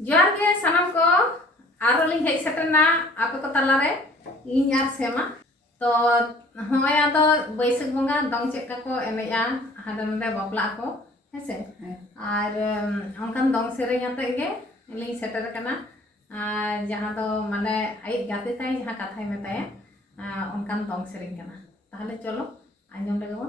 जोहार गे सानाम को आरो लिंग हेज सेटरना आपे को तालारे इन यार सेमा तो होय आदो बैसाख बंगा दंग चेका को एनेया हाडे नडे बापला को हेसे आर onkan दंग सेरेñ आते गे लिंग सेटर कना जहां दो माने आई गाते ताई जहां कथाय मेताया onkan दंग सेरेñ कना ताहले चलो आंजम लेगे बो